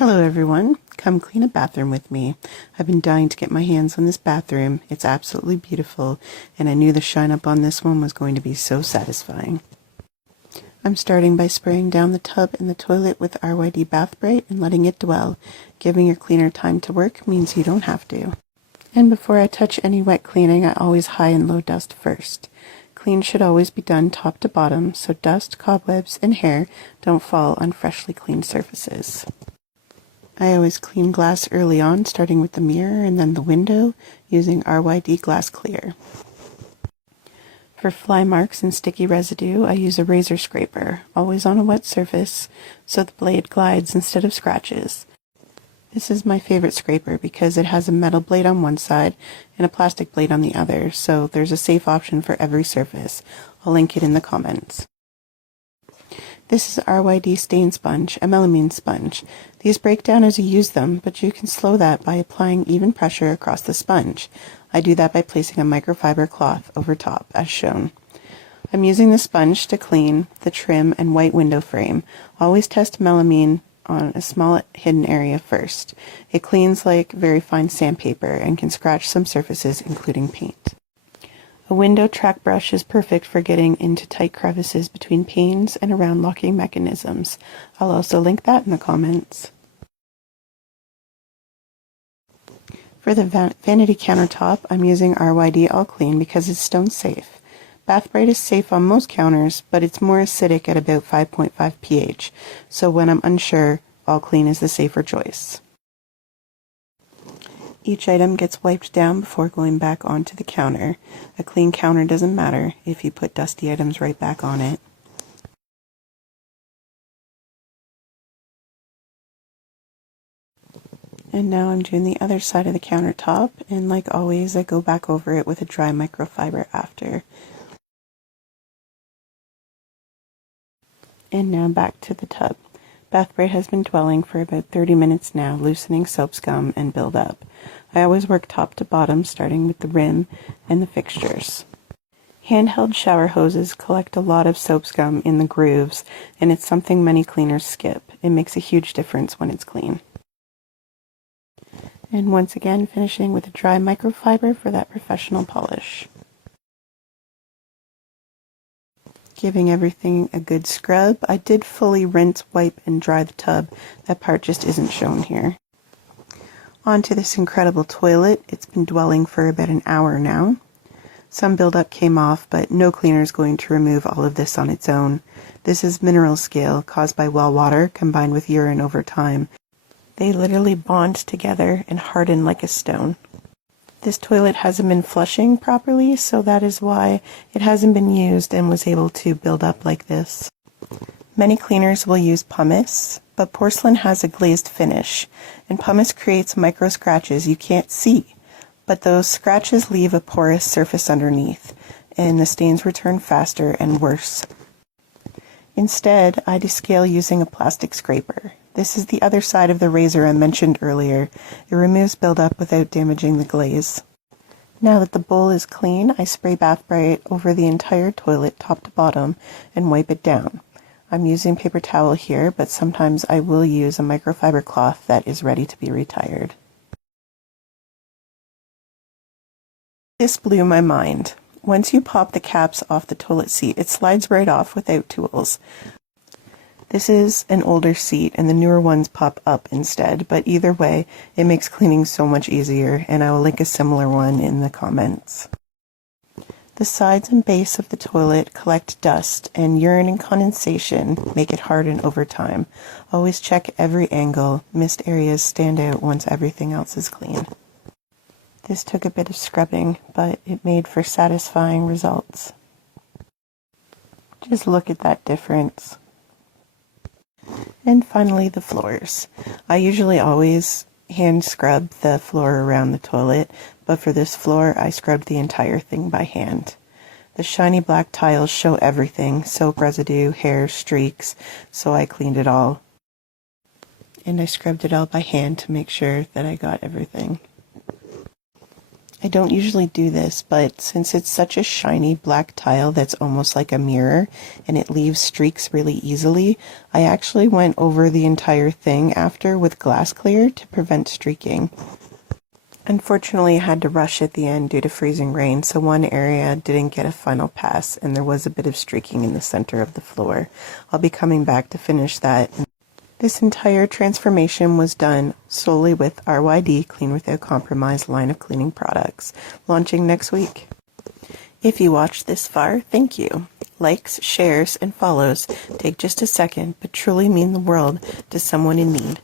Hello everyone, come clean a bathroom with me. I've been dying to get my hands on this bathroom. It's absolutely beautiful, and I knew the shine up on this one was going to be so satisfying. I'm starting by spraying down the tub and the toilet with RYD Bath Bright and letting it dwell. Giving your cleaner time to work means you don't have to. And before I touch any wet cleaning, I always high and low dust first. Clean should always be done top to bottom, so dust, cobwebs, and hair don't fall on freshly cleaned surfaces. I always clean glass early on, starting with the mirror and then the window, using RYD Glass Clear. For fly marks and sticky residue, I use a razor scraper, always on a wet surface, so the blade glides instead of scratches. This is my favorite scraper because it has a metal blade on one side and a plastic blade on the other, so there's a safe option for every surface. I'll link it in the comments. This is RYD Stain Sponge, a melamine sponge. These break down as you use them, but you can slow that by applying even pressure across the sponge. I do that by placing a microfiber cloth over top, as shown. I'm using the sponge to clean the trim and white window frame. Always test melamine on a small hidden area first. It cleans like very fine sandpaper and can scratch some surfaces, including paint. A window track brush is perfect for getting into tight crevices between panes and around locking mechanisms. I'll also link that in the comments. For the vanity countertop, I'm using RYD All Clean because it's stone safe. Bath Bright is safe on most counters, but it's more acidic at about 5.5 pH, so when I'm unsure, All Clean is the safer choice. Each item gets wiped down before going back onto the counter. A clean counter doesn't matter if you put dusty items right back on it. And now I'm doing the other side of the countertop, and like always, I go back over it with a dry microfiber after. And now back to the tub. Bath Bright has been dwelling for about 30 minutes now, loosening soap scum and build-up. I always work top to bottom, starting with the rim and the fixtures. Handheld shower hoses collect a lot of soap scum in the grooves, and it's something many cleaners skip. It makes a huge difference when it's clean. And once again, finishing with a dry microfiber for that professional polish. Giving everything a good scrub. I did fully rinse, wipe, and dry the tub. That part just isn't shown here. Onto this incredible toilet. It's been dwelling for about an hour now. Some buildup came off, but no cleaner is going to remove all of this on its own. This is mineral scale caused by well water combined with urine over time. They literally bond together and harden like a stone. This toilet hasn't been flushing properly, so that is why it hasn't been used and was able to build up like this. Many cleaners will use pumice, but porcelain has a glazed finish, and pumice creates micro scratches you can't see, but those scratches leave a porous surface underneath, and the stains return faster and worse. Instead, I descale using a plastic scraper. This is the other side of the razor I mentioned earlier. It removes buildup without damaging the glaze. Now that the bowl is clean, I spray Bath Bright over the entire toilet top to bottom and wipe it down. I'm using paper towel here, but sometimes I will use a microfiber cloth that is ready to be retired. This blew my mind. Once you pop the caps off the toilet seat, it slides right off without tools. This is an older seat, and the newer ones pop up instead, but either way, it makes cleaning so much easier, and I will link a similar one in the comments. The sides and base of the toilet collect dust, and urine and condensation make it harden over time. Always check every angle. Missed areas stand out once everything else is clean. This took a bit of scrubbing, but it made for satisfying results. Just look at that difference. And finally, the floors. I usually always hand scrub the floor around the toilet, but for this floor, I scrubbed the entire thing by hand. The shiny black tiles show everything, soap residue, hair, streaks, so I cleaned it all. And I scrubbed it all by hand to make sure that I got everything. I don't usually do this, but since it's such a shiny black tile that's almost like a mirror and it leaves streaks really easily, I actually went over the entire thing after with glass clear to prevent streaking. Unfortunately, I had to rush at the end due to freezing rain, so one area didn't get a final pass and there was a bit of streaking in the center of the floor. I'll be coming back to finish that. This entire transformation was done solely with RYD Clean Without Compromise line of cleaning products, launching next week. If you watched this far, thank you. Likes, shares, and follows take just a second, but truly mean the world to someone in need.